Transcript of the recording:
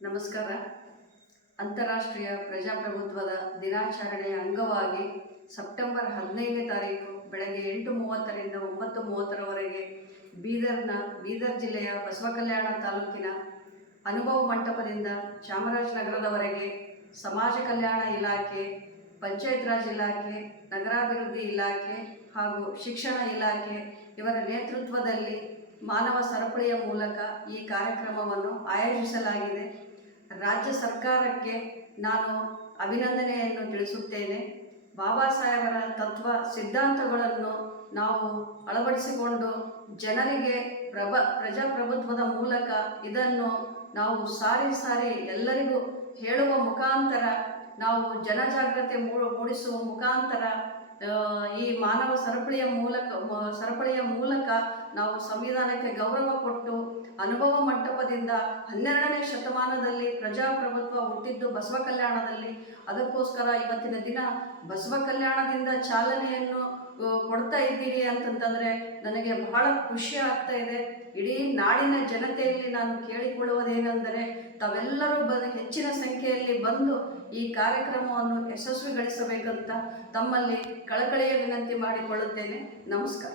ನಮಸ್ಕಾರ. ಅಂತಾರಾಷ್ಟ್ರೀಯ ಪ್ರಜಾಪ್ರಭುತ್ವದ ದಿನಾಚರಣೆಯ ಅಂಗವಾಗಿ ಸೆಪ್ಟೆಂಬರ್ 15ನೇ ತಾರೀಕು ಬೆಳಗ್ಗೆ 8:30ರಿಂದ 9:30ರವರೆಗೆ ಬೀದರ್ ಜಿಲ್ಲೆಯ ಬಸವಕಲ್ಯಾಣ ತಾಲೂಕಿನ ಅನುಭವ ಮಂಟಪದಿಂದ ಚಾಮರಾಜನಗರದವರೆಗೆ ಸಮಾಜ ಕಲ್ಯಾಣ ಇಲಾಖೆ, ಪಂಚಾಯತ್ ರಾಜ್ ಇಲಾಖೆ, ನಗರಾಭಿವೃದ್ಧಿ ಇಲಾಖೆ ಹಾಗೂ ಶಿಕ್ಷಣ ಇಲಾಖೆ ಇವರ ನೇತೃತ್ವದಲ್ಲಿ ಮಾನವ ಸರಪಳಿಯ ಮೂಲಕ ಈ ಕಾರ್ಯಕ್ರಮವನ್ನು ಆಯೋಜಿಸಲಾಗಿದೆ. ರಾಜ್ಯ ಸರ್ಕಾರಕ್ಕೆ ನಾನು ಅಭಿನಂದನೆಯನ್ನು ತಿಳಿಸುತ್ತೇನೆ. ಬಾಬಾ ಸಾಹೇಬರ ತತ್ವ ಸಿದ್ಧಾಂತಗಳನ್ನು ನಾವು ಅಳವಡಿಸಿಕೊಂಡು ಜನರಿಗೆ ಪ್ರಜಾಪ್ರಭುತ್ವದ ಮೂಲಕ ಇದನ್ನು ನಾವು ಸಾರಿ ಎಲ್ಲರಿಗೂ ಹೇಳುವ ಮುಖಾಂತರ, ನಾವು ಜನಜಾಗೃತಿ ಮೂಡಿಸುವ ಮುಖಾಂತರ ಈ ಮಾನವ ಸರಪಳಿಯ ಮೂಲಕ ನಾವು ಸಂವಿಧಾನಕ್ಕೆ ಗೌರವ ಕೊಟ್ಟು, ಅನುಭವ ಮಂಟಪದಿಂದ 12ನೇ ಶತಮಾನದಲ್ಲಿ ಪ್ರಜಾಪ್ರಭುತ್ವ ಹುಟ್ಟಿದ್ದು ಬಸವ ಕಲ್ಯಾಣದಲ್ಲಿ. ಅದಕ್ಕೋಸ್ಕರ ಇವತ್ತಿನ ದಿನ ಬಸವ ಕಲ್ಯಾಣದಿಂದ ಚಾಲನೆಯನ್ನು ಕೊಡ್ತಾ ಇದ್ದೀವಿ ಅಂತಂತಂದರೆ ನನಗೆ ಬಹಳ ಖುಷಿ ಆಗ್ತಾ ಇದೆ. ಇಡೀ ನಾಡಿನ ಜನತೆಯಲ್ಲಿ ನಾನು ಕೇಳಿಕೊಳ್ಳುವುದೇನೆಂದರೆ, ತಾವೆಲ್ಲರೂ ಹೆಚ್ಚಿನ ಸಂಖ್ಯೆಯಲ್ಲಿ ಬಂದು ಈ ಕಾರ್ಯಕ್ರಮವನ್ನು ಯಶಸ್ವಿಗೊಳಿಸಬೇಕಂತ ತಮ್ಮಲ್ಲಿ ಕಳಕಳಿಯ ವಿನಂತಿ ಮಾಡಿಕೊಳ್ಳುತ್ತೇನೆ. ನಮಸ್ಕಾರ.